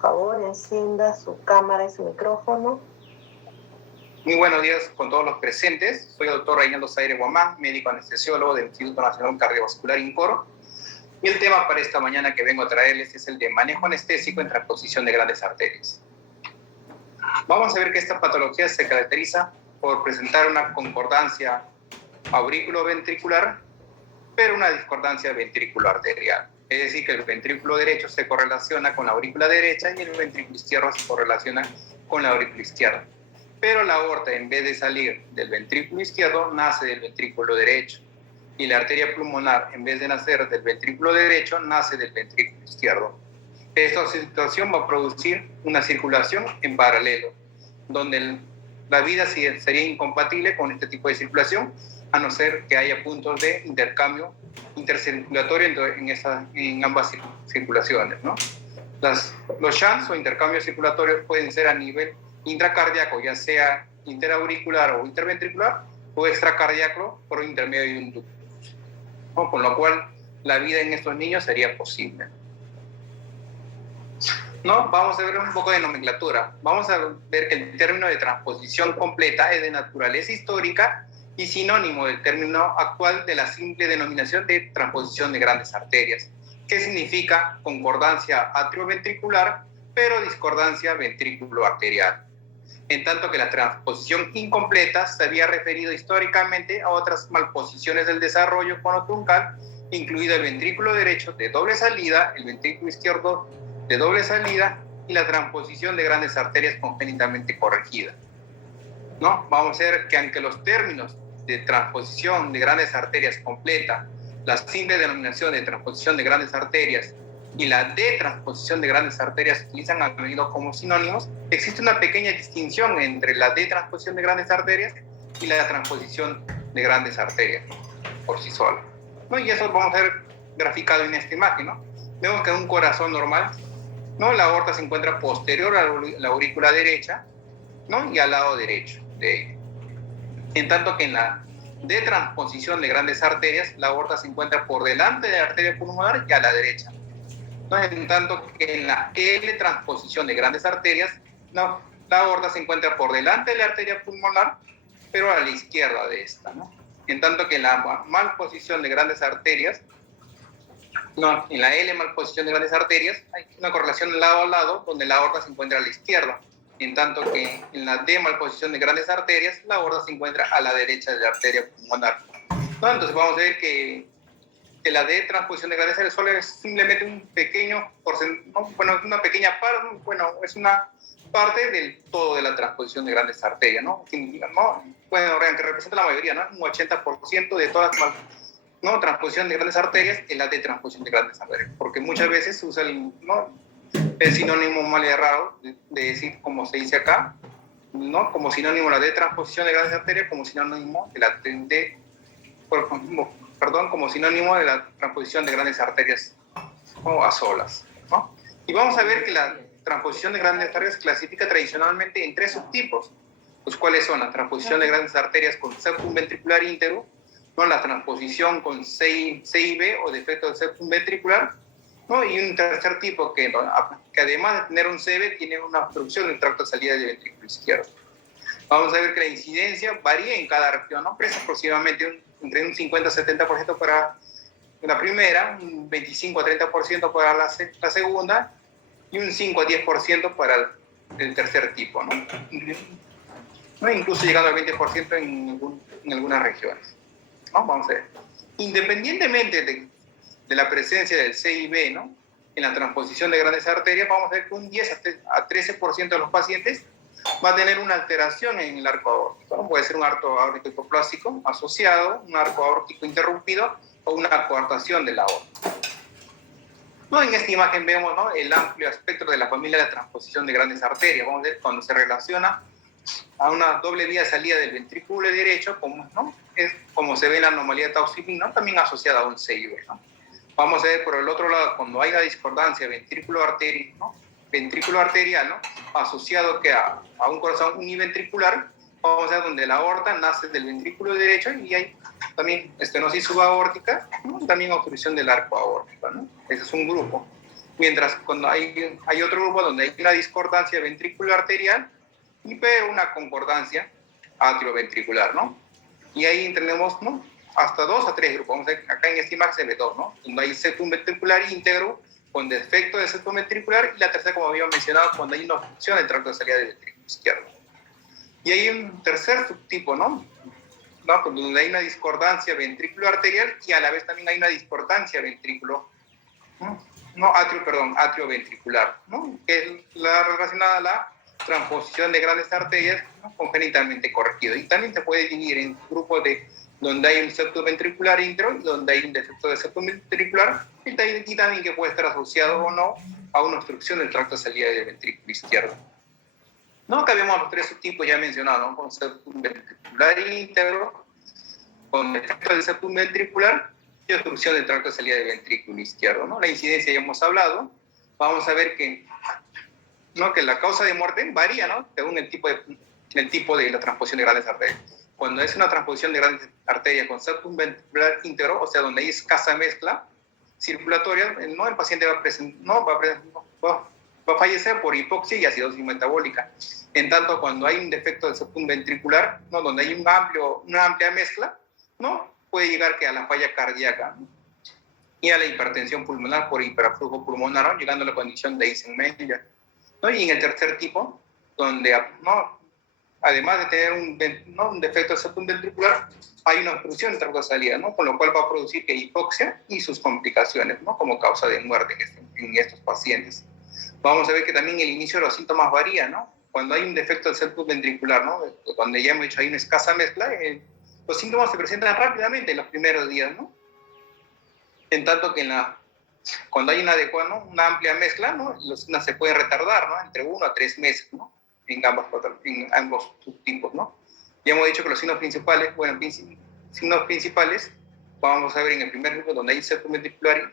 Por favor, encienda su cámara y su micrófono. Muy buenos días con todos los presentes. Soy el doctor Reinaldo Zaire Guamán, médico anestesiólogo del Instituto Nacional Cardiovascular INCOR. Y el tema para esta mañana que vengo a traerles es el de manejo anestésico en transposición de grandes arterias. Vamos a ver que esta patología se caracteriza por presentar una concordancia aurículo-ventricular, pero una discordancia ventrículo-arterial. Es decir, que el ventrículo derecho se correlaciona con la aurícula derecha y el ventrículo izquierdo se correlaciona con la aurícula izquierda. Pero la aorta, en vez de salir del ventrículo izquierdo, nace del ventrículo derecho. Y la arteria pulmonar, en vez de nacer del ventrículo derecho, nace del ventrículo izquierdo. Esta situación va a producir una circulación en paralelo, donde la vida sería incompatible con este tipo de circulación, a no ser que haya puntos de intercambio intercirculatorio en ambas circulaciones, ¿no? Los shunts o intercambios circulatorios pueden ser a nivel intracardíaco, ya sea interauricular o interventricular, o extracardíaco por intermedio de un ducto, ¿no? Con lo cual la vida en estos niños sería posible, ¿no? Vamos a ver un poco de nomenclatura. Vamos a ver que el término de transposición completa es de naturaleza histórica y sinónimo del término actual de la simple denominación de transposición de grandes arterias, que significa concordancia atrioventricular, pero discordancia ventrículo-arterial. En tanto que la transposición incompleta se había referido históricamente a otras malposiciones del desarrollo conotruncal, incluido el ventrículo derecho de doble salida, el ventrículo izquierdo de doble salida y la transposición de grandes arterias congénitamente corregida, ¿no? Vamos a ver que aunque los términos de transposición de grandes arterias completa, la simple denominación de transposición de grandes arterias y la D-transposición de grandes arterias se utilizan a menudo como sinónimos, existe una pequeña distinción entre la D-transposición de grandes arterias y la transposición de grandes arterias por sí sola, ¿no? Y eso vamos a ver graficado en esta imagen, ¿no? Vemos que en un corazón normal, ¿no? La aorta se encuentra posterior a la aurícula derecha, ¿no? Y al lado derecho de ella. En tanto que en la D-transposición de grandes arterias, la aorta se encuentra por delante de la arteria pulmonar y a la derecha, ¿no? En tanto que en la L-transposición de grandes arterias, no, la aorta se encuentra por delante de la arteria pulmonar, pero a la izquierda de esta, ¿no? En tanto que en la malposición de grandes arterias, no, en la L malposición de grandes arterias, hay una correlación lado a lado, donde la aorta se encuentra a la izquierda. En tanto que en la D malposición de grandes arterias, la aorta se encuentra a la derecha de la arteria pulmonar, ¿no? Entonces vamos a ver que la D transposición de grandes arterias solo es simplemente un pequeño porcentaje, ¿no? Bueno, es una pequeña parte, bueno, es una parte del todo de la transposición de grandes arterias, ¿no? ¿No? Bueno, que representa la mayoría, ¿no? Un 80% de todas las, ¿no?, transposición de grandes arterias es la de transposición de grandes arterias, porque muchas veces se usa el sinónimo mal errado de decir, como se dice acá, ¿no?, como sinónimo la de transposición de grandes arterias, como sinónimo de la como sinónimo de la transposición de grandes arterias, ¿no?, a solas, ¿no? Y vamos a ver que la transposición de grandes arterias se clasifica tradicionalmente en tres subtipos, los cuales son la transposición de grandes arterias con septum ventricular íntegro, ¿no?, la transposición con CIB o defecto del septum ventricular, ¿no?, y un tercer tipo que además de tener un CB tiene una obstrucción del tracto de salida del ventrículo izquierdo. Vamos a ver que la incidencia varía en cada región, ¿no? Es aproximadamente entre un 50-70% para la primera, un 25-30% para la segunda y un 5-10% para el tercer tipo, ¿no? ¿No? Incluso llegando al 20% en algunas regiones, ¿no? Vamos a ver. Independientemente de la presencia del CIB, ¿no?, en la transposición de grandes arterias, vamos a ver que un 10 a 13% de los pacientes va a tener una alteración en el arco aórtico, ¿no? Puede ser un arco aórtico hipoplástico asociado, un arco aórtico interrumpido o una coartación de la aorta, ¿no? En esta imagen vemos, ¿no?, el amplio espectro de la familia de la transposición de grandes arterias. Vamos a ver cuando se relaciona a una doble vía de salida del ventrículo derecho, ¿no?, es como se ve en la anomalía de Tau-Cipin, ¿no?, también asociada a un CIB, ¿no? Vamos a ver por el otro lado, cuando hay la discordancia ventrículo-arterial, ¿no?, ventrículo-arterial, ¿no?, asociado a un corazón univentricular, vamos a ver donde la aorta nace del ventrículo derecho y hay también estenosis subaórtica, ¿no?, también obstrucción del arco aórtico, ¿no? Ese es un grupo. Mientras cuando hay otro grupo donde hay una discordancia ventricular arterial y pero una concordancia atrioventricular, ¿no? Y ahí tenemos, ¿no?, hasta 2 a 3 grupos. Vamos a ver, acá en esta imagen se ve 2, ¿no? Donde hay septum ventricular íntegro con defecto de septum ventricular, y la tercera, como habíamos mencionado, cuando hay una obstrucción del tracto de salida del ventrículo izquierdo. Y hay un tercer subtipo, ¿no? Donde hay una discordancia ventricular arterial y a la vez también hay una discordancia atrioventricular, ¿no? Que es la relacionada a la transposición de grandes arterias, ¿no?, congénitamente corregido. Y también se puede dividir en grupos de donde hay un septum ventricular íntegro y donde hay un defecto de septum ventricular, y también que puede estar asociado o no a una obstrucción del tracto de salida del ventrículo izquierdo. No, acá vemos los 3 subtipos ya mencionados, ¿no? Con septum ventricular íntegro, con defecto del septum ventricular y obstrucción del tracto de salida del ventrículo izquierdo, ¿no? La incidencia ya hemos hablado. Vamos a ver que, ¿no?, que la causa de muerte varía, ¿no?, según el tipo de la transposición de grandes arterias. Cuando es una transposición de grandes arterias con septum ventricular íntegro, o sea, donde hay escasa mezcla circulatoria, ¿no?, el paciente va a fallecer por hipoxia y acidosis metabólica. En tanto, cuando hay un defecto del septum ventricular, ¿no?, donde hay una amplia mezcla, ¿no?, puede llegar que a la falla cardíaca, ¿no?, y a la hipertensión pulmonar por hiperflujo pulmonar, ¿no?, llegando a la condición de Eisenmenger, ¿no? Y en el tercer tipo, donde, ¿no?, además de tener un defecto del septum ventricular, hay una obstrucción del tracto de salida, ¿no?, con lo cual va a producir que hipoxia y sus complicaciones, ¿no?, como causa de muerte en estos pacientes. Vamos a ver que también el inicio de los síntomas varía, ¿no? Cuando hay un defecto del septum ventricular, ¿no?, donde ya hemos dicho hay una escasa mezcla, los síntomas se presentan rápidamente en los primeros días, ¿no? En tanto que cuando hay una amplia mezcla, ¿no?, los síntomas se pueden retardar, ¿no?, entre 1 a 3 meses, ¿no?, en ambos subtipos, ¿no? Ya hemos dicho que los signos principales, vamos a ver en el primer grupo donde hay septum ventricular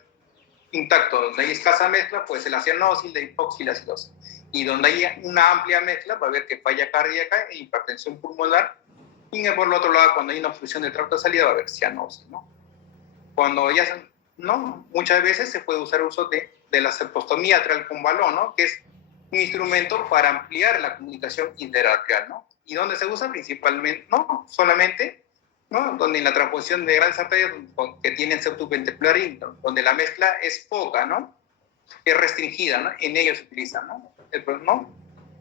intacto, donde hay escasa mezcla, puede ser la cianosis, la hipoxia y la acidosis. Y donde hay una amplia mezcla, va a haber que falla cardíaca e hipertensión pulmonar. Y por el otro lado, cuando hay una obstrucción del tracto de salida, va a haber cianosis, ¿no? Cuando ya, ¿no?, muchas veces se puede usar uso de la septostomía atrial con balón, ¿no?, que es un instrumento para ampliar la comunicación interatrial, ¿no? Y donde se usa principalmente, no solamente, ¿no?, donde en la transposición de grandes arterias que tienen septum ventricular íntegro, donde la mezcla es poca, ¿no?, es restringida, ¿no?, en ellos se utiliza, ¿no?,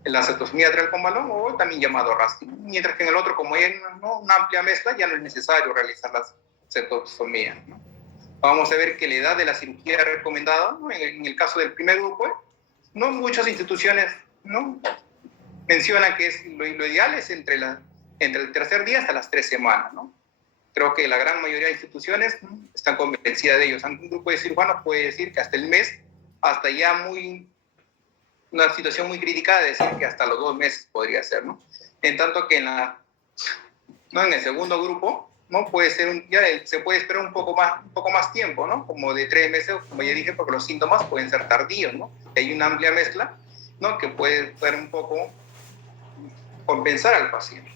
la septostomía atrial con balón, o también llamado rasking. Mientras que en el otro, como hay una amplia mezcla, ya no es necesario realizar la septostomía, ¿no? Vamos a ver que la edad de la cirugía recomendada, ¿no?, en el caso del primer grupo, no muchas instituciones, ¿no?, mencionan que lo ideal es entre el tercer día hasta las 3 semanas, ¿no? Creo que la gran mayoría de instituciones, ¿no?, están convencidas de ellos. Un grupo de cirujanos puede decir que hasta el mes, hasta ya una situación muy crítica, de decir que hasta los 2 meses podría ser, ¿no? En tanto que en el segundo grupo, ¿no?, puede ser ya se puede esperar un poco más tiempo, ¿no?, como de 3 meses, como ya dije, porque los síntomas pueden ser tardíos, ¿no? Hay una amplia mezcla, ¿no?, que puede ser un poco compensar al paciente.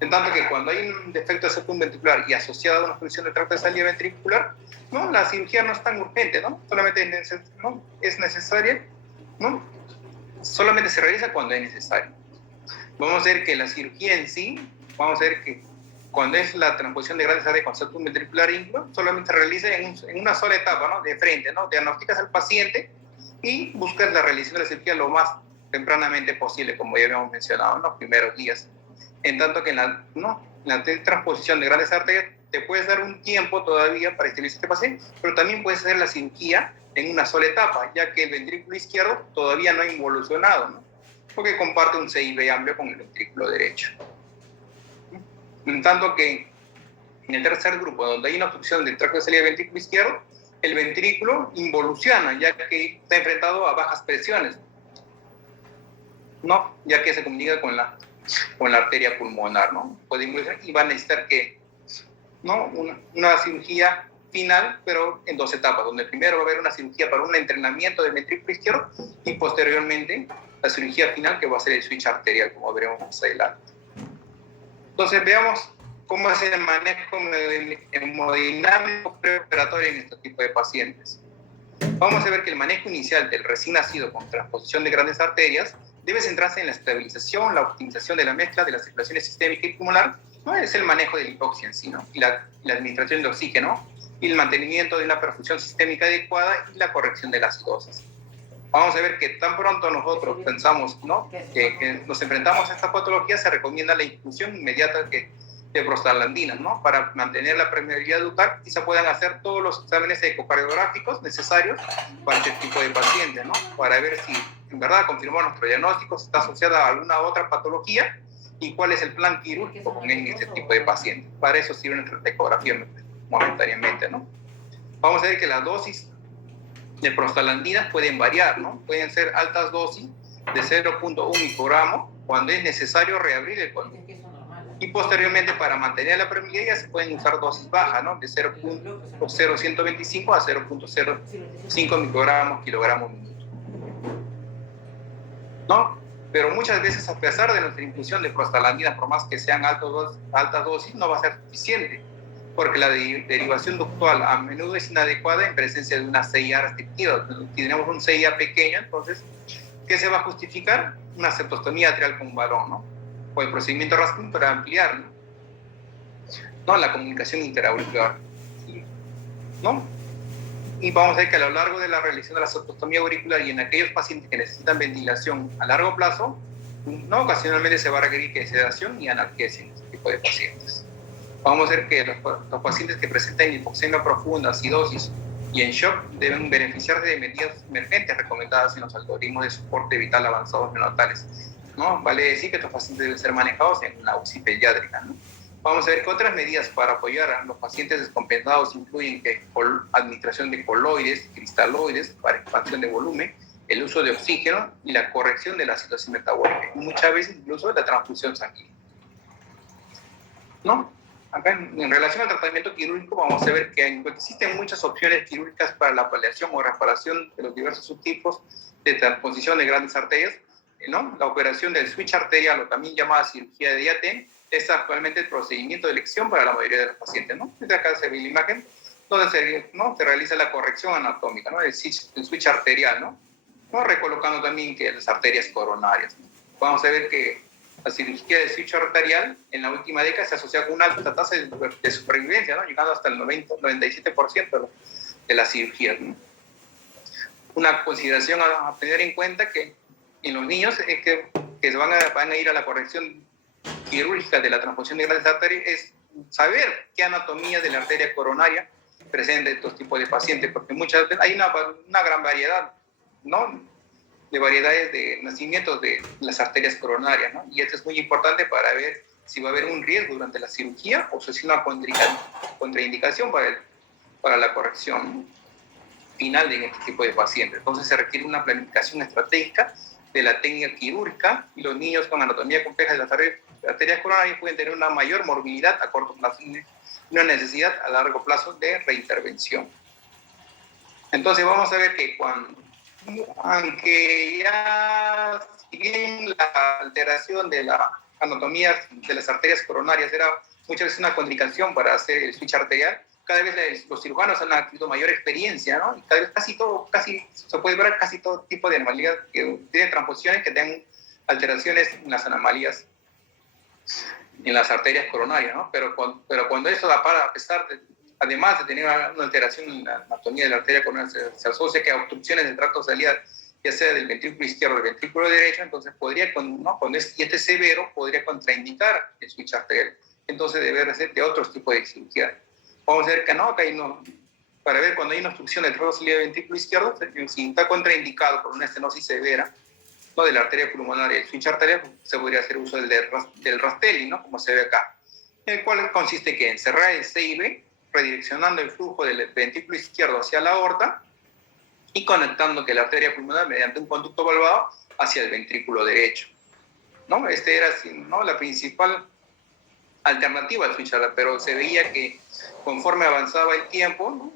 En tanto que cuando hay un defecto de septum ventricular y asociado a una obstrucción del tracto de salida ventricular, ¿no?, la cirugía no es tan urgente, ¿no? Solamente es necesaria, ¿no? Solamente se realiza cuando es necesario. Vamos a ver que la cirugía en sí, vamos a ver que cuando es la transposición de grandes arterias con septum ventricular íntegro, solamente se realiza en una sola etapa, ¿no?, de frente, ¿no? Diagnosticas al paciente y buscas la realización de la cirugía lo más tempranamente posible, como ya habíamos mencionado en los primeros días. En tanto que en la transposición de grandes arterias te puedes dar un tiempo todavía para estabilizar este paciente, pero también puedes hacer la cirugía en una sola etapa, ya que el ventrículo izquierdo todavía no ha involucionado, ¿no?, porque comparte un CIB amplio con el ventrículo derecho. En tanto que en el tercer grupo, donde hay una obstrucción del tracto de salida del ventrículo izquierdo, el ventrículo involuciona, ya que está enfrentado a bajas presiones, ¿no?, ya que se comunica con la arteria pulmonar, ¿no? Puede involucionar y va a necesitar ¿no?, una cirugía final, pero en 2 etapas, donde primero va a haber una cirugía para un entrenamiento del ventrículo izquierdo y posteriormente la cirugía final, que va a ser el switch arterial, como veremos más adelante. Entonces veamos cómo es el manejo hemodinámico preoperatorio en este tipo de pacientes. Vamos a ver que el manejo inicial del recién nacido con transposición de grandes arterias debe centrarse en la estabilización, la optimización de la mezcla de las circulaciones sistémica y pulmonar, ¿no? Es el manejo de la hipoxia en sí, ¿no? Y la administración de oxígeno, y el mantenimiento de una perfusión sistémica adecuada y la corrección de las dosis. Vamos a ver que tan pronto nosotros pensamos, ¿no?, que nos enfrentamos a esta patología, se recomienda la inclusión inmediata de prostaglandinas, ¿no?, para mantener la permeabilidad ductal, y se puedan hacer todos los exámenes ecocardiográficos necesarios para este tipo de pacientes, ¿no?, para ver si en verdad confirmamos nuestro diagnóstico, si está asociada a alguna otra patología y cuál es el plan quirúrgico con este tipo de pacientes. Para eso sirve nuestra ecografía momentáneamente, ¿no? Vamos a ver que las dosis de prostaglandinas pueden variar, ¿no? Pueden ser altas dosis de 0.1 microgramo cuando es necesario reabrir el conducto. Y posteriormente, para mantener la permeabilidad, se pueden usar dosis bajas, ¿no?, de 0.0125 a 0.05 microgramos kilogramo minuto, ¿no? Pero muchas veces, a pesar de nuestra inclusión de prostaglandinas, por más que sean altas dosis, no va a ser suficiente, porque la derivación ductual a menudo es inadecuada en presencia de una CIA restrictiva. Si tenemos un CIA pequeño, entonces, ¿qué se va a justificar? Una septostomía atrial con un varón, ¿no?, o el procedimiento Raskin para ampliar, ¿no?, la comunicación interauricular, ¿no? Y vamos a ver que a lo largo de la realización de la septostomía auricular y en aquellos pacientes que necesitan ventilación a largo plazo, ¿no?, ocasionalmente se va a requerir que sedación y analgesia en este tipo de pacientes. Vamos a ver que los pacientes que presentan hipoxemia profunda, acidosis y en shock deben beneficiarse de medidas emergentes recomendadas en los algoritmos de soporte vital avanzados neonatales, ¿no? Vale decir que estos pacientes deben ser manejados en una UCI pediátrica, ¿no? Vamos a ver que otras medidas para apoyar a los pacientes descompensados incluyen administración de coloides, cristaloides para expansión de volumen, el uso de oxígeno y la corrección de la situación metabólica, y muchas veces incluso la transfusión sanguínea, ¿no? Acá, en relación al tratamiento quirúrgico, vamos a ver que existen muchas opciones quirúrgicas para la paliación o reparación de los diversos subtipos de transposición de grandes arterias, ¿no? La operación del switch arterial, o también llamada cirugía de diatén, es actualmente el procedimiento de elección para la mayoría de los pacientes, ¿no? Desde acá se ve la imagen donde se realiza la corrección anatómica, ¿no?, el switch arterial, ¿no? Recolocando también que las arterias coronarias, ¿no? Vamos a ver que la cirugía de switch arterial en la última década se asocia con una alta tasa de supervivencia, ¿no?, llegando hasta el 97% de las cirugías, ¿no? Una consideración a tener en cuenta que en los niños es que van a ir a la corrección quirúrgica de la transposición de grandes arterias es saber qué anatomía de la arteria coronaria presenta estos tipos de pacientes, porque muchas veces hay una gran variedad, ¿no?, de variedades de nacimientos de las arterias coronarias, ¿no? Y esto es muy importante para ver si va a haber un riesgo durante la cirugía o si es una contraindicación para la corrección final de este tipo de pacientes. Entonces se requiere una planificación estratégica de la técnica quirúrgica, y los niños con anatomía compleja de las arterias coronarias pueden tener una mayor morbilidad a corto plazo y una necesidad a largo plazo de reintervención. Entonces vamos a ver que aunque ya, si bien la alteración de la anatomía de las arterias coronarias era muchas veces una contraindicación para hacer el switch arterial, cada vez los cirujanos han adquirido mayor experiencia, ¿no? Y cada vez casi se puede ver casi todo tipo de anomalías que tienen transposiciones que tengan alteraciones en las anomalías en las arterias coronarias, ¿no? Pero cuando eso da para, además de tener una alteración en la anatomía de la arteria coronaria, se asocia que a obstrucciones del tracto saliar, ya sea del ventrículo izquierdo o del ventrículo derecho, entonces podría, cuando este severo, podría contraindicar el switch arterial. Entonces debe ser de otros tipos de cirugía. Vamos a ver que para ver cuando hay una obstrucción del tracto saliar del ventrículo izquierdo, si está contraindicado por una estenosis severa, ¿no?, de la arteria pulmonar y el switch arterial, se podría hacer uso del Rastelli, ¿no?, como se ve acá, el cual consiste en cerrar el CIB, redireccionando el flujo del ventrículo izquierdo hacia la aorta y conectando que la arteria pulmonar mediante un conducto valvado hacia el ventrículo derecho, ¿no? Era, ¿no?, la principal alternativa al switch arterial, pero se veía que conforme avanzaba el tiempo,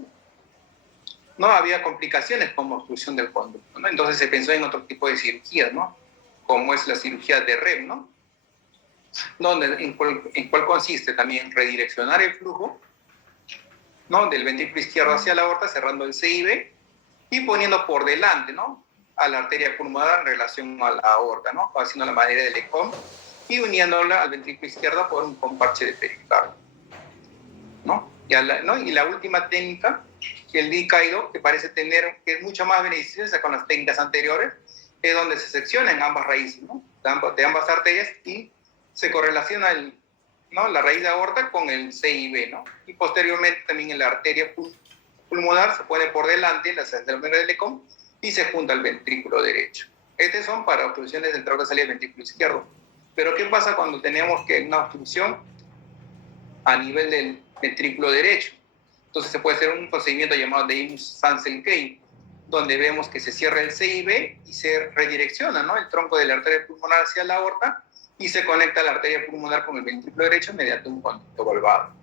no había complicaciones como obstrucción del conducto, ¿no? Entonces se pensó en otro tipo de cirugías, ¿no?, como es la cirugía de REM, ¿no?, en cual consiste también redireccionar el flujo, ¿no?, del ventrículo izquierdo hacia la aorta, cerrando el CIB, y poniendo por delante, ¿no?, a la arteria pulmonar en relación a la aorta, ¿no?, haciendo la manera del ECOM y uniéndola al ventrículo izquierdo por un comparche de pericardio, ¿no? Y la última técnica, el dicaido, que parece tener, que es mucho más beneficiosa con las técnicas anteriores, es donde se seccionan ambas raíces, ¿no?, de ambas arterias, y se correlaciona ¿no?, la raíz de aorta con el CIB, ¿no? Y posteriormente también en la arteria pulmonar se pone por delante la manera del ECOM y se junta al ventrículo derecho. Estos son para obstrucciones del tracto de salida del ventrículo izquierdo. Pero ¿qué pasa cuando tenemos una obstrucción a nivel del ventrículo derecho? Entonces se puede hacer un procedimiento llamado de Amos-Sansel-Kane, donde vemos que se cierra el CIB y se redirecciona, ¿no?, el tronco de la arteria pulmonar hacia la aorta y se conecta la arteria pulmonar con el ventrículo derecho mediante un conducto valvado,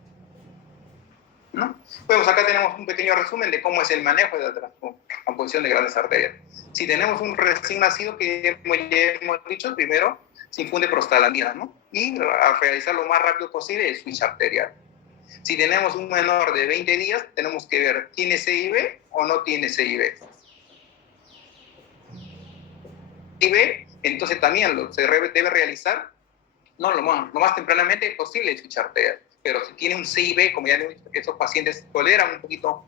¿no? Pues acá tenemos un pequeño resumen de cómo es el manejo de la transposición de grandes arterias. Si tenemos un recién nacido, que ya hemos dicho, primero se infunde prostaglandina, ¿no?, y a realizar lo más rápido posible el switch arterial. Si tenemos un menor de 20 días, tenemos que ver, ¿tiene CIB o no tiene CIB? Entonces también se debe realizar, ¿no?, lo más tempranamente posible el switch arterial. Pero si tiene un CIB, como ya hemos visto, que esos pacientes toleran un poquito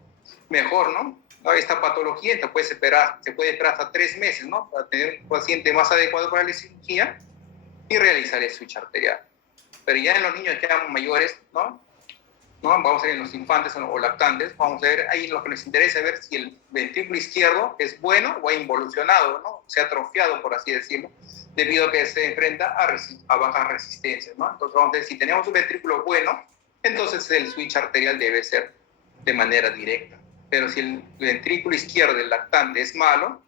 mejor, ¿no?, esta patología, entonces se puede esperar hasta 3 meses, ¿no?, para tener un paciente más adecuado para la cirugía y realizar el switch arterial. Pero ya en los niños ya mayores, ¿no? Vamos a ver en los infantes o lactantes, vamos a ver ahí lo que nos interesa, ver si el ventrículo izquierdo es bueno o ha involucionado, ¿no?, se ha atrofiado, por así decirlo, debido a que se enfrenta a bajas resistencias, ¿no? Entonces vamos a ver, si tenemos un ventrículo bueno, entonces el switch arterial debe ser de manera directa. Pero si el ventrículo izquierdo del lactante es malo,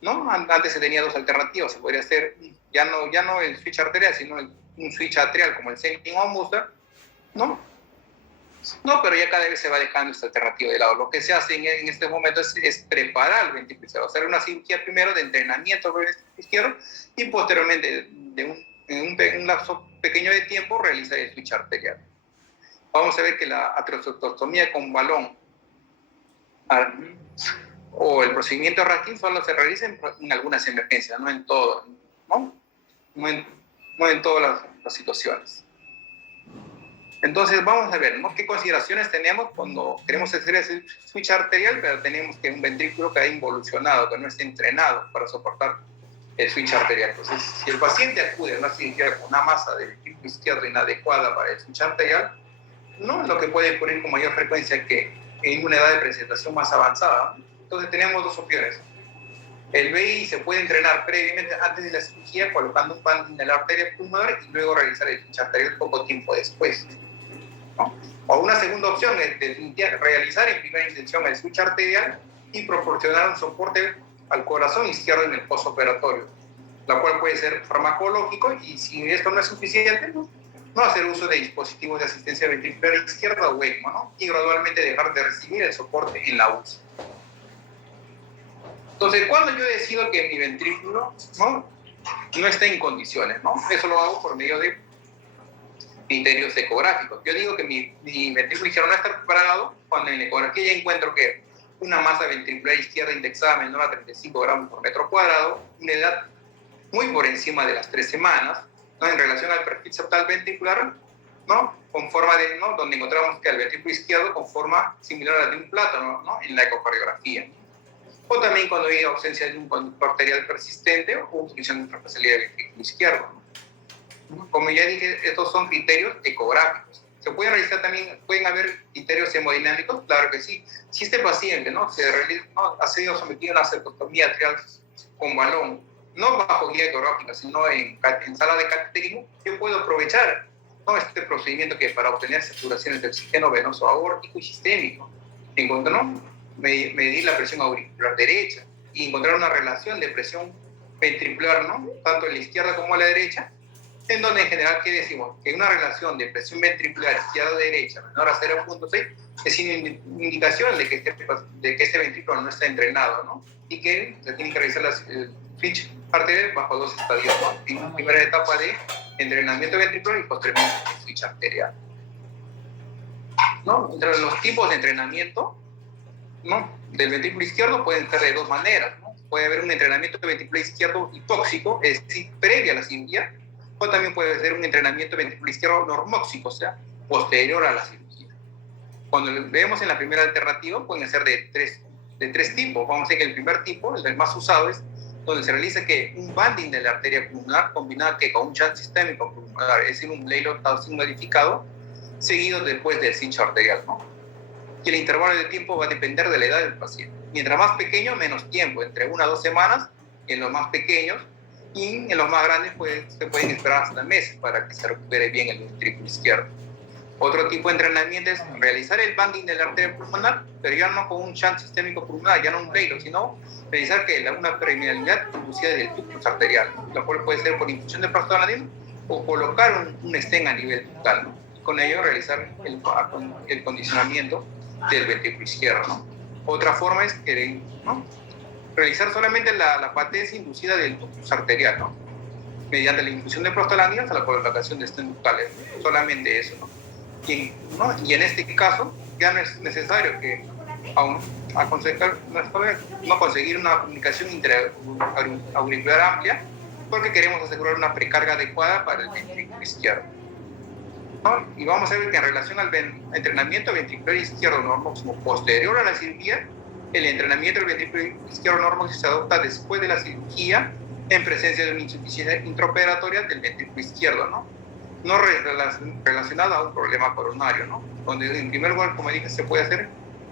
¿no?, antes se tenía 2 alternativas, se podría hacer ya no el switch arterial, sino un switch atrial como el Sending o Muster, ¿no? No, pero ya cada vez se va dejando esta alternativa de lado. Lo que se hace en este momento es preparar el ventrículo izquierdo, hacer una cirugía primero de entrenamiento del ventrículo izquierdo y posteriormente, en un lapso pequeño de tiempo, realizar el switch arterial. Vamos a ver que la atrofectostomía con balón o el procedimiento de Raskin solo se realiza en algunas emergencias, no en todo, ¿no? No en todas las situaciones. Entonces vamos a ver, ¿no?, qué consideraciones tenemos cuando queremos hacer ese switch arterial, pero tenemos que un ventrículo que ha involucionado, que no está entrenado para soportar el switch arterial. Entonces, si el paciente acude a una cirugía con una masa de ventrículo izquierdo inadecuada para el switch arterial, ¿no?, lo que puede ocurrir con mayor frecuencia que en una edad de presentación más avanzada, ¿no? Entonces tenemos 2 opciones. El VI se puede entrenar previamente antes de la cirugía colocando un band en la arteria pulmonar y luego realizar el switch arterial poco tiempo después, ¿no? O una segunda opción es realizar en primera intención el switch arterial y proporcionar un soporte al corazón izquierdo en el postoperatorio, la cual puede ser farmacológico, y si esto no es suficiente, no hacer uso de dispositivos de asistencia ventricular izquierda o ECMO, ¿no?, y gradualmente dejar de recibir el soporte en la UCI. Entonces, cuando yo decido que mi ventrículo no está en condiciones, ¿no?, eso lo hago por medio de criterios ecográficos. Yo digo que mi ventrículo izquierdo no está preparado cuando en la ecografía ya encuentro que una masa ventricular izquierda indexada menor a 35 gramos por metro cuadrado, una edad muy por encima de las 3 semanas, ¿no?, en relación al perfil septal ventricular, ¿no?, con forma de, ¿no?, donde encontramos que el ventrículo izquierdo con forma similar a la de un plátano, ¿no?, en la ecocardiografía. O también cuando hay ausencia de un conducto arterial persistente o obstrucción intrafacial del ventrículo izquierdo. Como ya dije, estos son criterios ecográficos. ¿Se pueden realizar también, pueden haber criterios hemodinámicos? Claro que sí. Si este paciente, ¿no?, ha sido sometido a una septicemia atrial con balón, no bajo guía ecográfica, sino en sala de cateterismo, yo puedo aprovechar, ¿no?, este procedimiento que para obtener saturaciones de oxígeno venoso aórtico y sistémico, medir la presión auricular derecha y encontrar una relación de presión ventricular, ¿no?, tanto en la izquierda como en la derecha, en donde en general, ¿qué decimos? Que una relación de presión ventricular izquierda-derecha menor a 0.6 es una indicación de que este ventrículo no está entrenado, ¿no?, y que se tiene que realizar el switch arterial bajo 2 estadios, ¿no?, en una primera etapa de entrenamiento ventricular y posteriormente el switch arterial, ¿no? Entre los tipos de entrenamiento, ¿no?, del ventrículo izquierdo pueden ser de dos maneras, ¿no? Puede haber un entrenamiento de ventrículo izquierdo hipoxico, es decir, previo a la cirugía, o también puede ser un entrenamiento de ventrículo izquierdo normóxico, o sea, posterior a la cirugía. Cuando vemos en la primera alternativa, pueden ser de tres tipos. Vamos a decir que el primer tipo, el más usado, es donde se realiza que un banding de la arteria pulmonar combinado que con un shunt sistémico pulmonar, es decir, un Blalock Towson modificado, seguido después del cincho arterial, ¿no? Y el intervalo de tiempo va a depender de la edad del paciente. Mientras más pequeño, menos tiempo, entre 1 a 2 semanas en los más pequeños, y en los más grandes se pueden esperar hasta meses para que se recupere bien el ventrículo izquierdo. Otro tipo de entrenamiento es realizar el banding de la arteria pulmonar, pero ya no con un shunt sistémico pulmonar, ya no un Blalock, sino realizar una permeabilidad inducida del ductus arterial, la cual puede ser por infusión de prostaglandina o colocar un stent a nivel ductal, ¿no? Y con ello realizar el condicionamiento del ventrículo izquierdo, ¿no? Otra forma es realizar solamente la patencia inducida del ductus arterial, ¿no? Mediante la infusión de prostaglandina hasta la colocación de stents ductales, ¿no? Solamente eso, ¿no? Y en este caso ya no es necesario que no conseguir una comunicación interauricular amplia, porque queremos asegurar una precarga adecuada para el ventrículo izquierdo, ¿no? Y vamos a ver que en relación al entrenamiento ventricular izquierdo normóxico posterior a la cirugía, el entrenamiento del ventrículo izquierdo normóxico se adopta después de la cirugía en presencia de una insuficiencia intraoperatoria del ventrículo izquierdo, ¿no? No relacionada a un problema coronario, ¿no? Donde en primer lugar, como dije, se puede hacer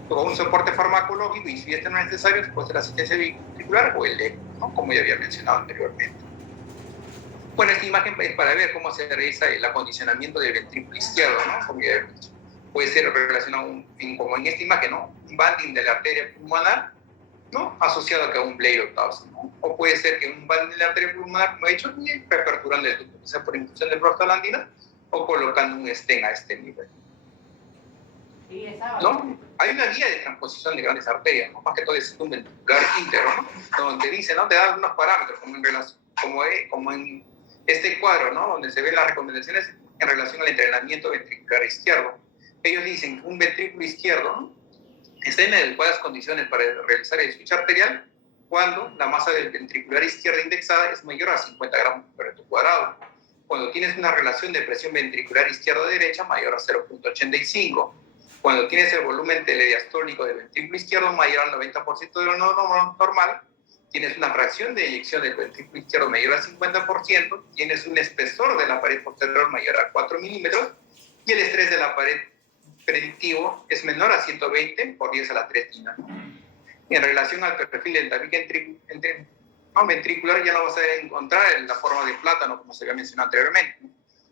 con un soporte farmacológico, y si este no es necesario, se puede hacer asistencia ventricular o el ECMO, ¿no? Como ya había mencionado anteriormente. Bueno, esta imagen es para ver cómo se realiza el acondicionamiento del ventrículo izquierdo, ¿no? Como ya había dicho. Puede ser relacionado, como en esta imagen, ¿no? Un banding de la arteria pulmonar, ¿no? Asociado a un Blalock Towson, ¿no? O puede ser que un banding de la arteria pulmonar, como he dicho, reaperturando el ducto, sea por infusión de prostaglandina o colocando un stent a este nivel, ¿no? Hay una guía de transposición de grandes arterias, ¿no? Más que todo es un ventricular íntero, ¿no? Donde dice, ¿no? Te da algunos parámetros, como en este cuadro, ¿no? Donde se ven las recomendaciones en relación al entrenamiento ventricular izquierdo. Ellos dicen que un ventrículo izquierdo, ¿no?, está en adecuadas condiciones para realizar el switch arterial cuando la masa del ventricular izquierda indexada es mayor a 50 gramos por metro cuadrado. Cuando tienes una relación de presión ventricular izquierda-derecha mayor a 0.85. Cuando tienes el volumen telediastólico del ventrículo izquierdo mayor al 90% de lo normal, tienes una fracción de eyección del ventrículo izquierdo mayor al 50%, tienes un espesor de la pared posterior mayor a 4 milímetros y el estrés de la pared predictivo es menor a 120 por 10 a la 3 tina. En relación al perfil del tabique ventricular, ya lo vas a encontrar en la forma de plátano, como se había mencionado anteriormente.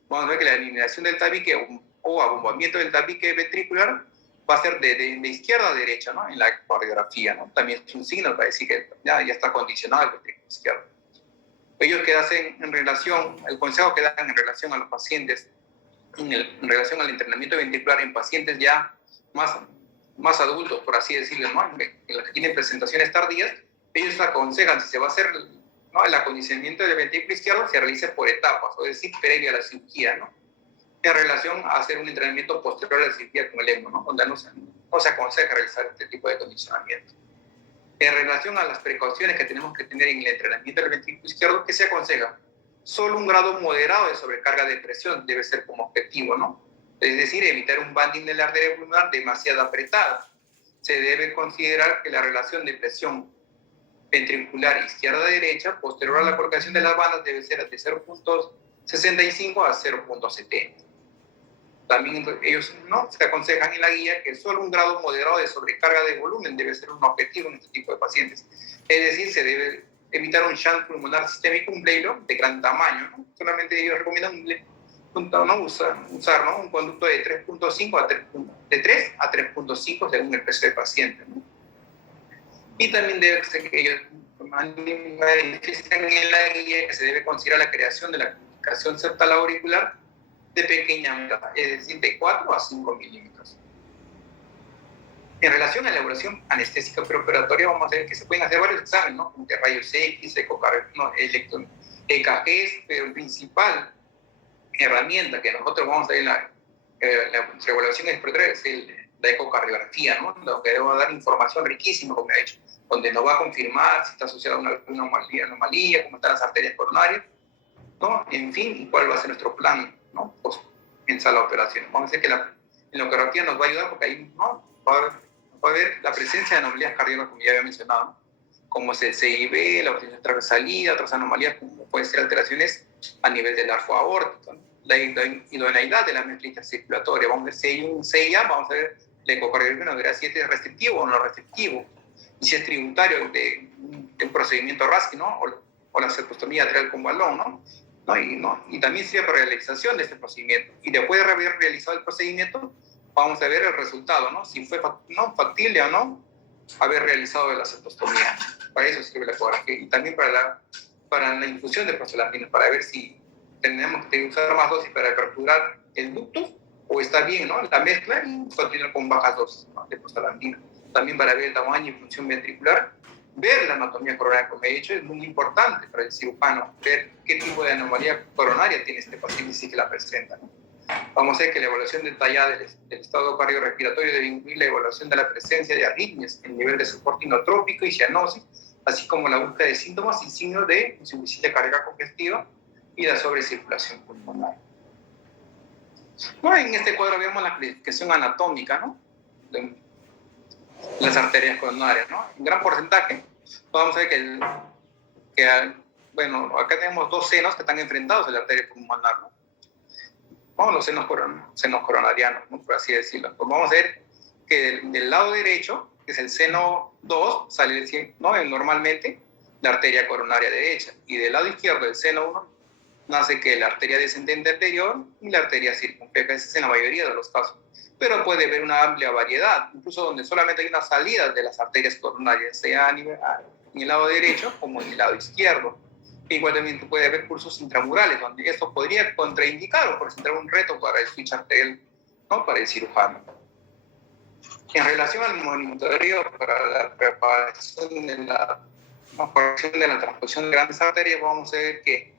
Vamos a ver que la eliminación del tabique o abombamiento del tabique ventricular va a ser de izquierda a derecha, ¿no? En la ecocardiografía, ¿no? También es un signo para decir que ya está condicionado el ventrículo izquierdo. Ellos que hacen el consejo que dan en relación a los pacientes, en relación al entrenamiento ventricular en pacientes ya más adultos, por así decirlo, ¿no? En los que tienen presentaciones tardías, ellos aconsejan, si se va a hacer, ¿no?, el acondicionamiento del ventrículo izquierdo, se realice por etapas, es decir, previo a la cirugía, ¿no? En relación a hacer un entrenamiento posterior a la cirugía con el ECMO, ¿no?, donde no se aconseja realizar este tipo de condicionamiento. En relación a las precauciones que tenemos que tener en el entrenamiento del ventrículo izquierdo, ¿qué se aconseja? Solo un grado moderado de sobrecarga de presión debe ser como objetivo, ¿no? Es decir, evitar un banding de la arteria pulmonar demasiado apretada. Se debe considerar que la relación de presión ventricular izquierda-derecha posterior a la colocación de las bandas debe ser de 0.65 a 0.70. También ellos, ¿no?, se aconsejan en la guía que solo un grado moderado de sobrecarga de volumen debe ser un objetivo en este tipo de pacientes. Es decir, se debe evitar un shunt pulmonar sistémico, un Blalock de gran tamaño, ¿no? Solamente ellos recomiendan usar, ¿no?, un conducto de 3.5 de 3 a 3.5 según el peso del paciente, ¿no? Y también debe ser que ellos manifiestan en la guía que se debe considerar la creación de la comunicación septal auricular de pequeña medida, es decir, de 4 a 5 milímetros. En relación a la evaluación anestésica preoperatoria, vamos a ver que se pueden hacer varios exámenes, ¿no?, como de rayos X, EKGs, pero el principal herramienta que nosotros vamos a ver en la evaluación exploratorial es la ecocardiografía, ¿no? Lo que debo dar información riquísima, como he dicho, donde nos va a confirmar si está asociada a una anomalía, cómo están las arterias coronarias, ¿no? En fin, y cuál va a ser nuestro plan, ¿no? Pues, en sala de operaciones. Vamos a decir que la ecografía nos va a ayudar porque ahí, ¿no? Va a haber la presencia de anomalías cardíacas, como ya había mencionado, ¿no? Como es el CIB, la obstrucción transversalida, otras anomalías como pueden ser alteraciones a nivel del arco aórtico, ¿no? La idoneidad de la mezcla intercirculatoria. Vamos a ver si hay un CIA, vamos a ver la ecocardiografía nos dirá si este es restrictivo o no restrictivo, y si es tributario de un procedimiento RASC, ¿no? O la septustomía atrial con balón, ¿no? Y también sirve para la realización de este procedimiento. Y después de haber realizado el procedimiento, vamos a ver el resultado, ¿no? Si fue factible o no haber realizado la septustomía. Para eso sirve la ecografía. Y también para la infusión de prostaglandinas, para ver si tenemos que usar más dosis para perturbar el ducto o está bien, ¿no? La mezcla y continuar con bajas dosis, ¿no? De prostaglandina. También para ver el tamaño y función ventricular. Ver la anatomía coronaria, como he dicho, es muy importante para el cirujano, ver qué tipo de anomalía coronaria tiene este paciente si que la presenta, ¿no? Vamos a ver que la evaluación detallada del estado cardiorrespiratorio debe incluir la evaluación de la presencia de arritmias, el nivel de soporte inotrópico y cianosis, así como la búsqueda de síntomas y signos de insuficiencia cardíaca congestiva y la sobrecirculación pulmonar. Bueno, en este cuadro vemos la clasificación anatómica, ¿no? De las arterias coronarias, ¿no? En gran porcentaje, vamos a ver bueno, acá tenemos dos senos que están enfrentados a la arteria pulmonar, ¿no? Vamos, los senos coronarianos, ¿no? Por así decirlo. Pues vamos a ver que del lado derecho, que es el seno 2, sale, ¿no? Normalmente la arteria coronaria derecha, y del lado izquierdo del seno 1 nace que la arteria descendente anterior y la arteria circunfleja. Esa es en la mayoría de los casos. Pero puede haber una amplia variedad, incluso donde solamente hay una salida de las arterias coronarias, sea en el lado derecho como en el lado izquierdo. Igual también puede haber cursos intramurales, donde esto podría contraindicar o presentar un reto para el switch arterial, ¿no? Para el cirujano. En relación al monitoreo para la preparación de la transposición de grandes arterias, vamos a ver que,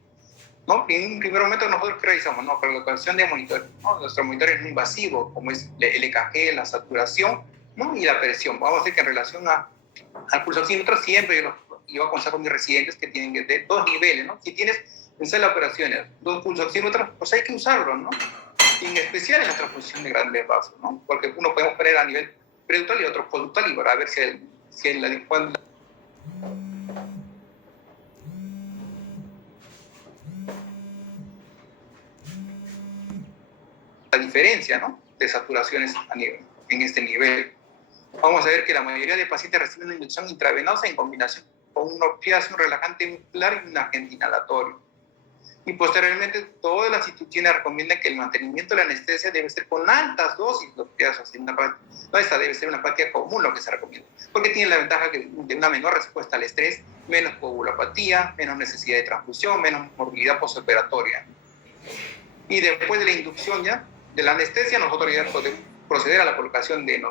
¿no? En un primer momento nosotros ¿qué realizamos? ¿No? Para la ocasión de monitoreo, ¿no? Nuestro monitoreo es muy invasivo, como es el EKG, la saturación, ¿no? Y la presión. Vamos a ver que en relación al pulsoxímetro siempre yo aconsejo a mis residentes que tienen de dos niveles, ¿no? Si tienes en sala de operaciones dos pulsoxímetros, pues hay que usarlo, ¿no? Y en especial en la transposición de grandes vasos, ¿no? Porque uno podemos poner a nivel preductal y otro conductal y para ver si la diferencia, ¿no? De saturaciones en este nivel. Vamos a ver que la mayoría de pacientes reciben una inyección intravenosa en combinación con un opiáceo, un relajante muscular y un agente inhalatorio. Y posteriormente, todas las instituciones recomiendan que el mantenimiento de la anestesia debe ser con altas dosis de opiáceos. Esta debe ser una práctica común, lo que se recomienda, porque tiene la ventaja de una menor respuesta al estrés, menos coagulopatía, menos necesidad de transfusión, menos morbilidad postoperatoria. Y después de la inducción ya de la anestesia, nosotros ya podemos proceder a la colocación de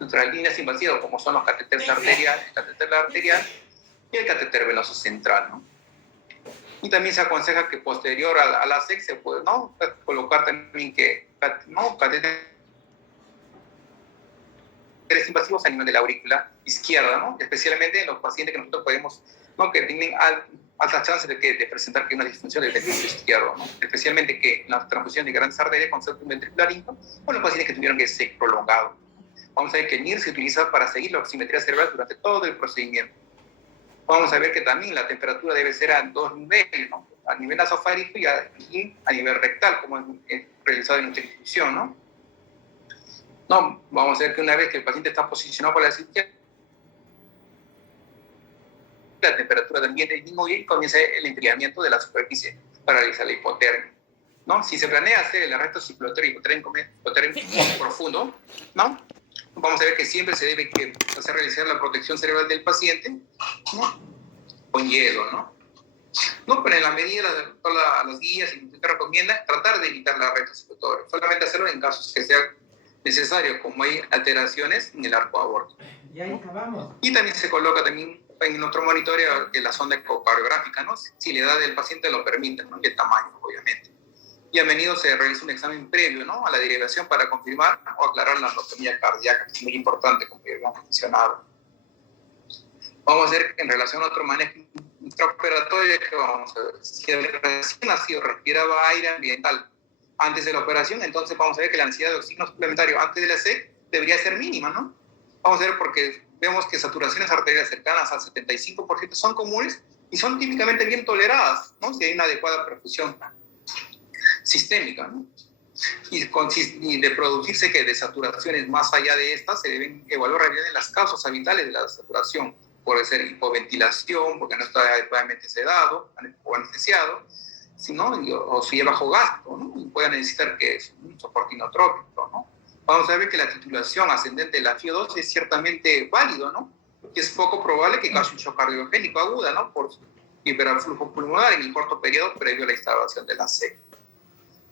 nuestras líneas invasivas, como son los catéteres arteriales, el catéter arterial y el catéter venoso central, ¿no? Y también se aconseja que posterior a la SEC se puede, ¿no? Colocar también catéteres invasivos a nivel de la aurícula izquierda, ¿no? Especialmente en los pacientes que nosotros podemos, ¿no? Que tienen altas chances de presentar una disfunción del ventrículo izquierdo, ¿no? Especialmente que en la transfusión de grandes arterias con septum ventricularis, o los pacientes que tuvieron que ser prolongado. Vamos a ver que el NIR se utiliza para seguir la oximetría cerebral durante todo el procedimiento. Vamos a ver que también la temperatura debe ser a dos niveles, ¿no? A nivel nasofárico y a nivel rectal, como es realizado en nuestra institución, ¿no? Vamos a ver que una vez que el paciente está posicionado por la cirugía, la temperatura del ambiente disminuye y comienza el enfriamiento de la superficie para realizar la hipotermia, ¿no? Si se planea hacer el arresto circulatorio hipotérmico profundo, ¿no? Vamos a ver que siempre se debe hacer realizar la protección cerebral del paciente, ¿no? Con hielo, ¿no? Pero en la medida de todas las guías y que recomienda, tratar de evitar el arresto circulatorio. Solamente hacerlo en casos que sea necesario, como hay alteraciones en el arco aórtico. Y ahí acabamos. Y también se coloca también en nuestro monitoreo la sonda ecocardiográfica, ¿no? Si la edad del paciente lo permite, ¿no? Y el tamaño, obviamente. y a menudo se realiza un examen previo, ¿no?, a la derivación para confirmar o aclarar la anatomía cardíaca, que es muy importante, como ya hemos mencionado. Vamos a ver en relación a otro manejo intraoperatorio que vamos a ver. Si el recién nacido respiraba aire ambiental antes de la operación, entonces vamos a ver que la necesidad de oxígeno suplementario antes de la C debería ser mínima, ¿no? Vamos a ver porque vemos que saturaciones arteriales cercanas al 75% son comunes y son típicamente bien toleradas, ¿no?, si hay una adecuada perfusión sistémica, ¿no? Y de producirse que de saturaciones más allá de estas se deben evaluar bien las causas habituales de la saturación. Puede ser hipoventilación, porque no está adecuadamente sedado o anestesiado, sino, o si es bajo gasto, ¿no?, y puede necesitar que es un soporte inotrópico, ¿no? Vamos a ver que la titulación ascendente de la FiO2 es ciertamente válido, ¿no? Y es poco probable que cause un shock cardiogénico aguda, ¿no?, por hiperflujo pulmonar en el corto periodo previo a la instalación de la C.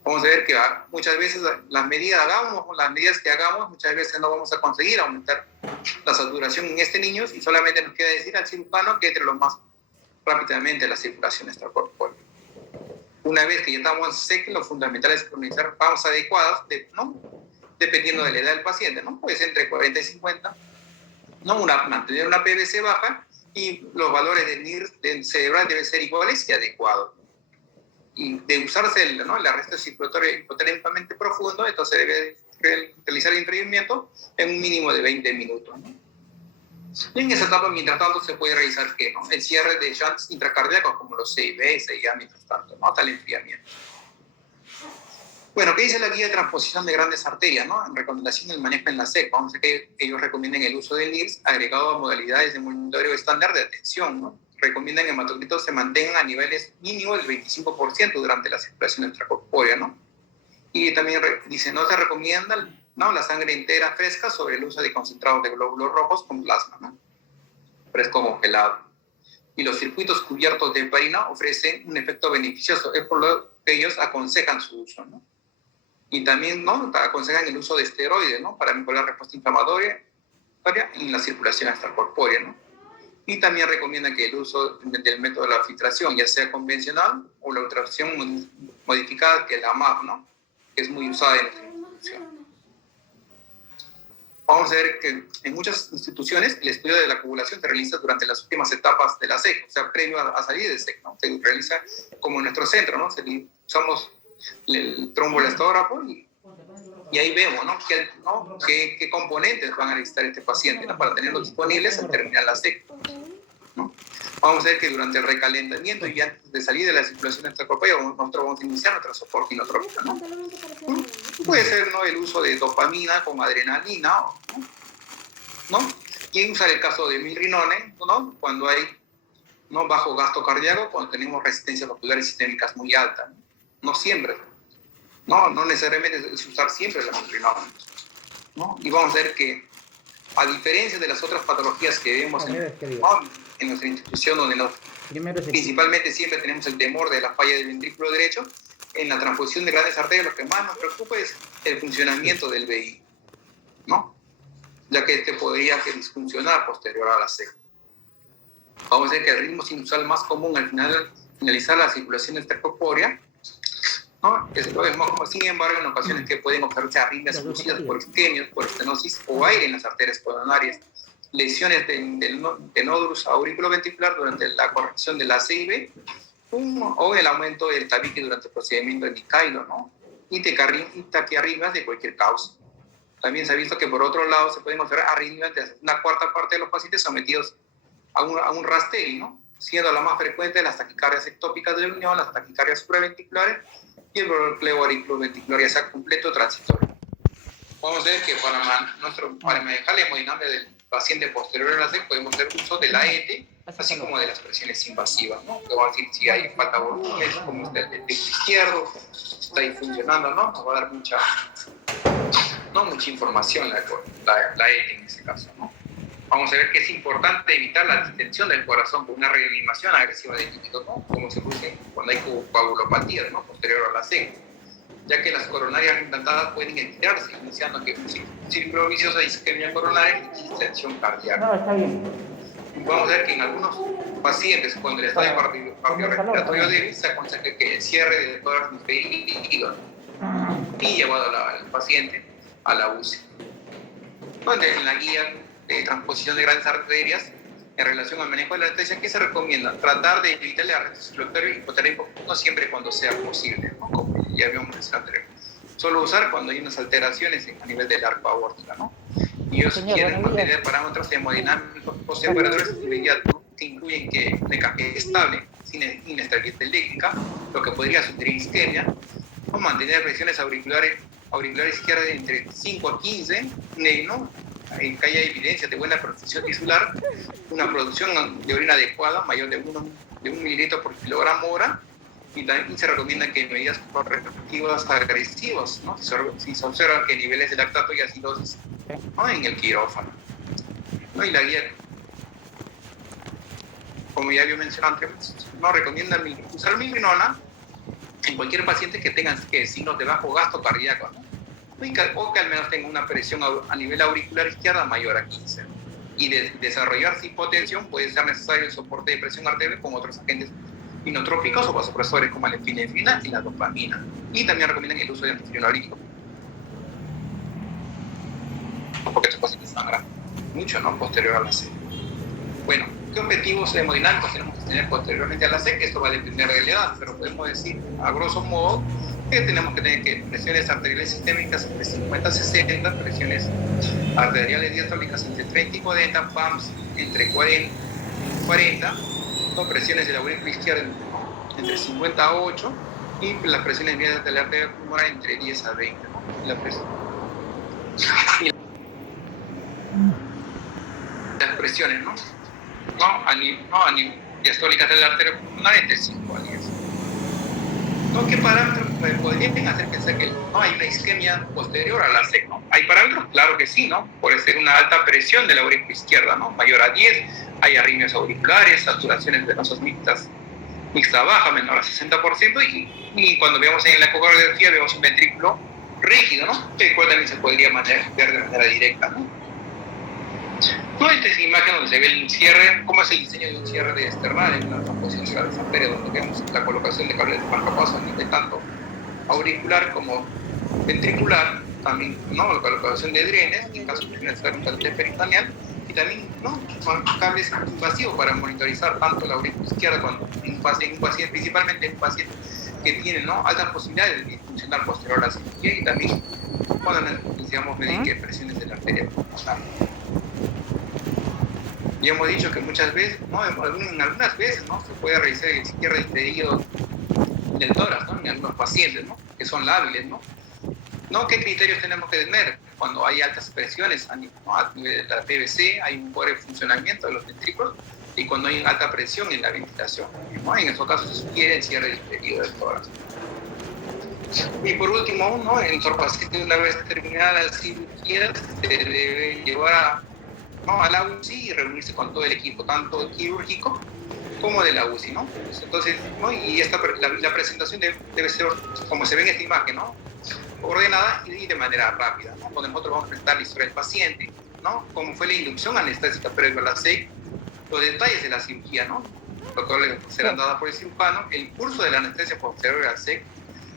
Vamos a ver que muchas veces las medidas que hagamos, muchas veces no vamos a conseguir aumentar la saturación en este niño y solamente nos queda decir al cirujano que entre lo más rápidamente la circulación extracorpórea. Una vez que ya estamos en SEC, lo fundamental es organizar pausas adecuadas, ¿no?, dependiendo de la edad del paciente, ¿no? Puede ser entre 40 y 50, ¿no? Mantener una PVC baja y los valores del NIR cerebral deben ser iguales y adecuados. Y de usarse el arresto circulatorio hipotéticamente profundo, entonces debe realizar el enfriamiento en un mínimo de 20 minutos, ¿no? Y en esa etapa, mientras tanto, se puede realizar ¿qué, no?, el cierre de shunts intracardíacos como los CIB, CIA, mientras tanto, ¿no?, hasta el enfriamiento. Bueno, ¿qué dice la guía de transposición de grandes arterias, ¿no? En recomendación del manejo en la SEC, vamos a ver que ellos recomiendan el uso del NIRS agregado a modalidades de monitoreo estándar de atención, ¿no? Recomiendan que el hematocrito se mantenga a niveles mínimos del 25% durante la circulación extracorpórea, ¿no? Y también dice, no se recomienda, ¿no?, la sangre entera fresca sobre el uso de concentrados de glóbulos rojos con plasma, ¿no?, fresco congelado. Y los circuitos cubiertos de heparina ofrecen un efecto beneficioso, es por lo que ellos aconsejan su uso, ¿no? Y también, ¿no?, aconsejan el uso de esteroides, ¿no?, para mejorar la respuesta inflamatoria en la circulación extracorpórea, ¿no? Y también recomiendan que el uso del método de la filtración, ya sea convencional o la ultracción modificada, que es la MAP, ¿no?, que es muy usada en esta institución. Vamos a ver que en muchas instituciones el estudio de la coagulación se realiza durante las últimas etapas de la SEC, o sea, previo a salir de SEC, ¿no? Se realiza como en nuestro centro, ¿no? Usamos el tromboelastógrafo y ahí vemos, ¿no?, qué componentes van a necesitar este paciente, ¿no?, para tenerlos disponibles al terminar la SEC, ¿no? Vamos a ver que durante el recalentamiento y antes de salir de la circulación extracorpórea, nosotros vamos a iniciar nuestro soporte inotrópico, ¿no? Puede ser, ¿no?, el uso de dopamina con adrenalina, ¿no? Y usar el caso de milrinone, ¿no?, cuando hay, ¿no?, bajo gasto cardíaco, cuando tenemos resistencias vasculares sistémicas muy altas, ¿no? No siempre, no necesariamente es usar siempre la milrinone, ¿no? Y vamos a ver que, a diferencia de las otras patologías que vemos en nuestra institución, donde principalmente siempre tenemos el temor de la falla del ventrículo derecho, en la transposición de grandes arterias lo que más nos preocupa es el funcionamiento del VI, ¿no?, ya que este podría disfuncionar posterior a la SEC. Vamos a ver que el ritmo sinusal más común al finalizar la circulación extracorpórea, ¿no?, es lo mismo, sin embargo, en ocasiones que pueden observarse arritmias inducidas por isquemias, por estenosis o aire en las arterias coronarias, lesiones de nódulos auriculoventricular durante la corrección de la CIB, o el aumento del tabique durante el procedimiento de Nicaylo, ¿no?, y taquiarritmias de cualquier causa. También se ha visto que, por otro lado, se pueden observar arritmias de una cuarta parte de los pacientes sometidos a un rasteri, ¿no?, siendo la más frecuente las taquicardias ectópicas de unión, las taquicardias supraventriculares y el bloqueo auriculoventricular, ya sea completo o transitorio. Vamos a ver que para manejar la hemodinámica del paciente posterior a la SEC podemos hacer uso de la AET, así como de las presiones invasivas, ¿no? Que vamos a decir si hay falta de volumen, como está el techo izquierdo, está ahí funcionando, ¿no? Nos va a dar mucha información la AET en ese caso, ¿no? Vamos a ver que es importante evitar la distensión del corazón con una reanimación agresiva de líquidos, ¿no?, como se produce cuando hay coagulopatía, ¿no?, posterior a la SEC, ya que las coronarias implantadas pueden estirarse, iniciando que un círculo vicioso de isquemia coronaria y distensión cardíaca. No, está bien. vamos a ver que en algunos pacientes, cuando el estado cardiorrespiratorio débil, se aconseja que el cierre de todas las pedidos y llevado al paciente a la UCI. Donde en la guía de transposición de grandes arterias, en relación al manejo de la anestesia, ¿qué se recomienda? Tratar de evitar el arresto circulatorio y hipoterémico, no siempre cuando sea posible, ¿no? Como ya habíamos mencionado anteriormente. Solo usar cuando hay unas alteraciones a nivel del arco aórtica, ¿no? Y ellos quieren mantener parámetros hemodinámicos postoperadores inmediatos que incluyen que un encaje estable, sin inestabilidad eléctrica, lo que podría sugerir isquemia, o mantener presiones auriculares izquierdas de entre 5 a 15, ¿no? En que haya evidencia de buena perfusión tisular, una producción de orina adecuada, mayor de 1 mililitro por kilogramo hora, y también se recomienda que medidas correctivas agresivas, ¿no? Si se observan que niveles de lactato y acidosis, ¿no? En el quirófano, ¿no? Y la guía, como ya había mencionado antes, no recomienda usar milrinona en cualquier paciente que tenga signos de bajo gasto cardíaco, ¿no? O que al menos tenga una presión a nivel auricular izquierda mayor a 15. Y de desarrollarse hipotensión, puede ser necesario el soporte de presión arterial con otros agentes inotrópicos o vasopresores como la epinefrina y la dopamina. Y también recomiendan el uso de antifibrinolético, porque estos pacientes sangran mucho, ¿no? Posterior a la SEC. Bueno, ¿qué objetivos hemodinámicos tenemos que tener posteriormente a la SEC? Esto va a depender de la edad, pero podemos decir, a grosso modo, que tenemos que tener presiones arteriales sistémicas entre 50 y 60, presiones arteriales diastólicas entre 30 y 40, PAMS entre 40, con presiones de la aurícula izquierda entre 50 a 8 y las presiones medias de la arteria pulmonar entre 10 a 20, ¿no? Las presiones, ¿no? Diastólicas de la arteria pulmonar entre 5 a 10. ¿No? ¿Qué parámetros podrían hacer pensar que no hay una isquemia posterior a la SEC, ¿no? ¿Hay parámetros? Claro que sí, ¿no? Puede ser una alta presión de la aurícula izquierda, ¿no? Mayor a 10, hay arritmias auriculares, saturaciones venosas mixta baja, menor a 60%, y cuando vemos en la ecografía vemos un ventrículo rígido, ¿no? El cual también se podría ver de manera directa, ¿no? No, esta es la imagen donde se ve el cierre, cómo es el diseño de un cierre de external en una transposición de las arterias, donde vemos la colocación de cables de marcapaso a nivel tanto auricular como ventricular, también, ¿no? La colocación de drenes, en caso de necesitar un catéter peritoneal, y también, ¿no? Cables invasivos para monitorizar tanto la aurícula izquierda cuando en un paciente, principalmente en un paciente que tiene, ¿no? Altas posibilidades de funcionar posterior a la cirugía, y también cuando necesitamos medir presiones de la arteria pulmonar. Ya hemos dicho que muchas veces, ¿no? En algunas veces, ¿no? Se puede realizar el cierre del pedido del tórax, ¿no? En algunos pacientes, ¿no? Que son lábiles, ¿no? ¿Qué criterios tenemos que tener? Cuando hay altas presiones a nivel de la PVC, hay un pobre funcionamiento de los ventrículos, y cuando hay alta presión en la ventilación, ¿no? En esos casos se sugiere el cierre del pedido del tórax. Y por último, ¿no? En nuestro paciente, una vez terminada la cirugía, se debe llevar a la UCI y reunirse con todo el equipo, tanto quirúrgico como de la UCI, ¿no? Entonces, ¿no? Y la presentación debe ser, como se ve en esta imagen, ¿no? Ordenada y de manera rápida, ¿no? Donde nosotros vamos a presentar la historia del paciente, ¿no? Cómo fue la inducción anestésica previa a la SEC, los detalles de la cirugía, ¿no? Los cuales serán dadas por el cirujano, el curso de la anestesia posterior a la SEC,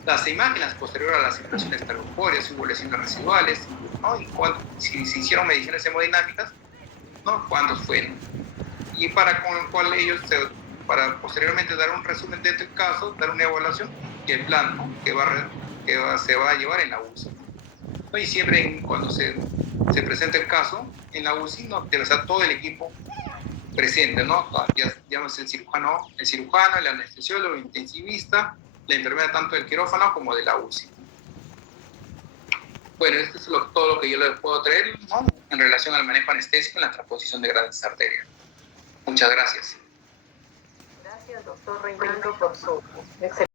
las imágenes posteriores a las circulaciones extracorpóreas, si hubo lesiones residuales, ¿no? Y si se hicieron mediciones hemodinámicas, ¿no? ¿Cuántos fueron? Y para para posteriormente dar un resumen de este caso, dar una evaluación y el plan, ¿no? Se va a llevar en la UCI. ¿No? Y siempre cuando se presenta el caso en la UCI, ¿no? Debe estar todo el equipo presente, ¿no? Ya el cirujano, el anestesiólogo, el intensivista, la enfermera tanto del quirófano como de la UCI. Bueno, esto es todo lo que yo les puedo traer, ¿no? En relación al manejo anestésico en la transposición de grandes arterias. Muchas gracias. Gracias, doctor Reinaldo, por su excelente